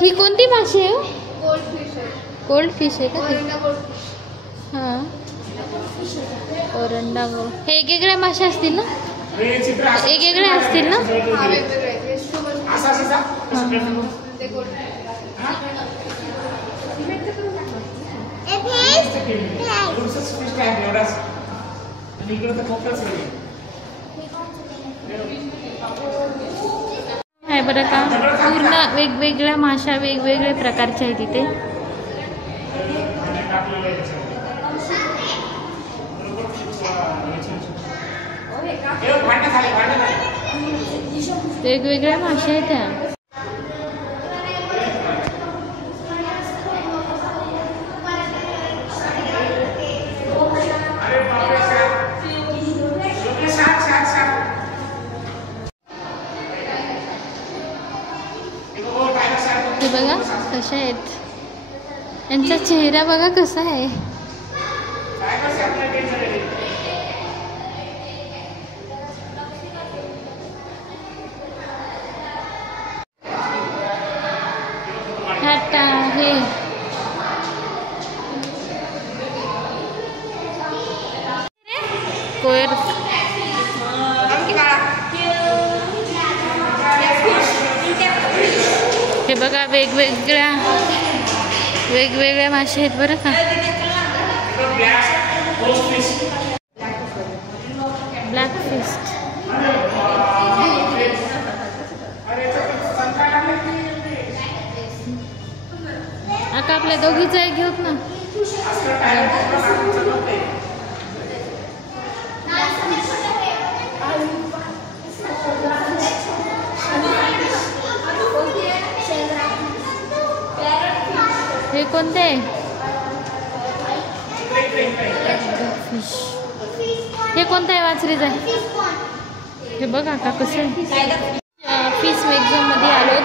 ही कोणती माशी आहे? गोल्ड फिश आहे का ती? हां, ओरंडा गोल्ड. हे वेगवेगळ्या मासे असतील ना? वेगवेगळे असतील ना? आहे बरं का, पूर्ण वेगवेगळ्या माशा वेगवेगळ्या प्रकारच्या आहेत इथे. वेगवेगळ्या माशा आहेत त्या. बघा कशा आहेत, यांचा चेहरा बघा कसा आहे. हे कोयर हे बघा वेगवेगळ्या मासे आहेत बरं का. Black fish. आता आपल्या दोघीचा एक घेऊत ना. हे कोणते आहे? फिश. हे कोणतं आहे? वाचरीच आहे. हे बघा का कसं आहे. फिश म्युझियममध्ये आलो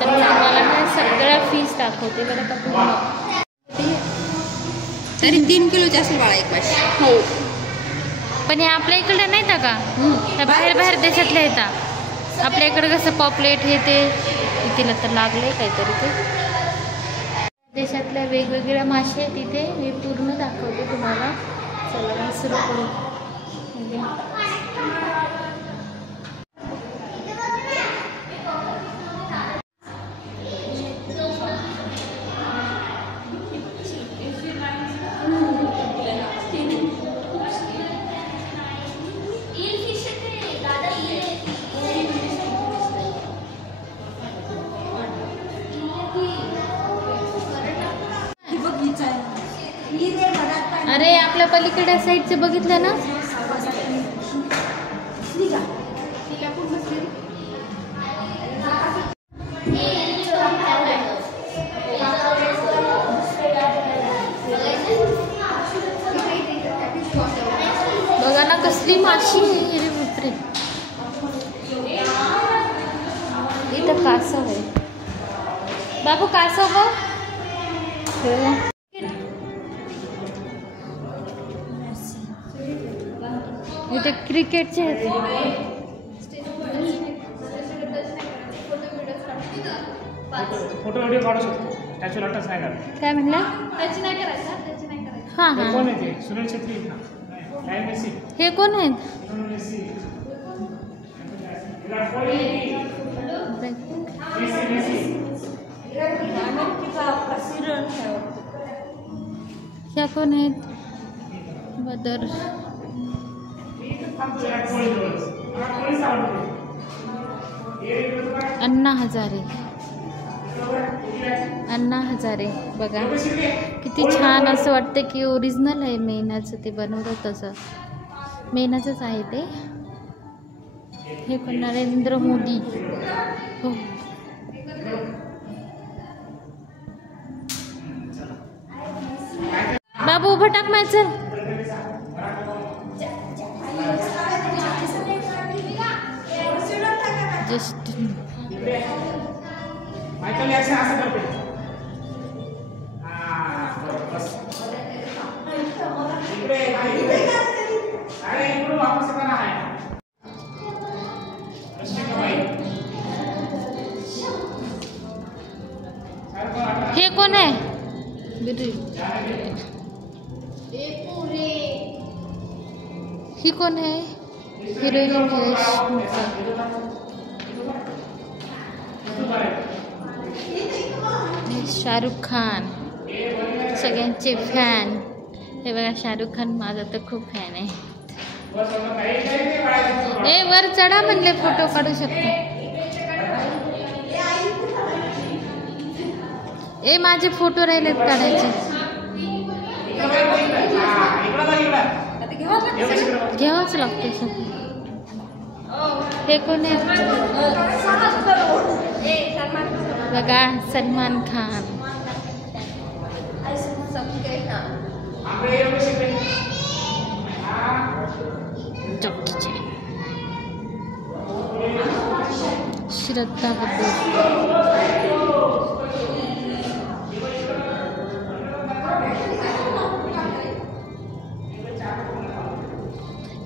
तर मी तुम्हाला ना सगळ्या फिश दाखवते बरं का. पूर्ण तरी 3 किलोची असेल बाळा एक माशी. हो, पण हे आपल्या इकडे नाही का, त्या बाहेर देशातल्या येतात. आपल्या इकडे कसं पॉपलेट हे ते तिला तर लागले काहीतरी. ते देशातल्या वेगवेगळ्या मासे आहेत तिथे मी पूर्ण दाखवते तुम्हाला. चला सुरू करू. अरे आपल्या पलीकडे साईडचे बघितलं ना. बघा ना कसली माशी आहे रे मित्रे. इथं कासव आहे बाबू. कासव बघ. इथे क्रिकेटचे आहेत. फोटो व्हिडिओ काढू शकतो. स्टॅच्यू लटच नाही करत. काय म्हणलं? त्याची नाही करायचं, त्याची नाही करायचं. हां हां. कोण आहे ते? सुनील छेत्री ना. मेसी. हे कोण आहेत? मेसी. विराट कोहली. मेसी. ह्या कोण आहेत? बदर. अण्णा हजारे. अण्णा हजारे बघा किती छान. असं वाटतं की ओरिजिनल आहे मेणाचं. ते बनवतात तसं मेणाचंच आहे ते. हे पण नरेंद्र मोदी. हो बाबू उभं टाक माझं. जस्ट मायकल जॅक्सन असं करते. हां बस इकडे ही कोण आहे? हिरोईन शाहरुख खान, सगळ्यांचे फॅन. हे बघा शाहरुख खान माझा तर खूप फॅन आहे. ए वर चढा म्हणले, फोटो काढू शकतो. ए माझे फोटो राहिलेत काढायचे. घ्यावंच लागते सगळं. हे कोण आहे? बघा सलमान खान. जॉकी चॅन. श्रद्धा कपूर.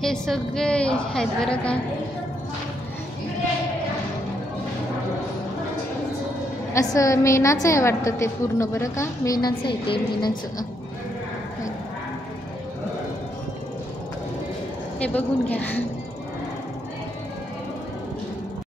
हे सगळे आहेत बरं का. असं मेनाचं आहे वाटतं ते पूर्ण, बरं का. मेनाचं आहे ते, मेनाचं. हे बघून घ्या.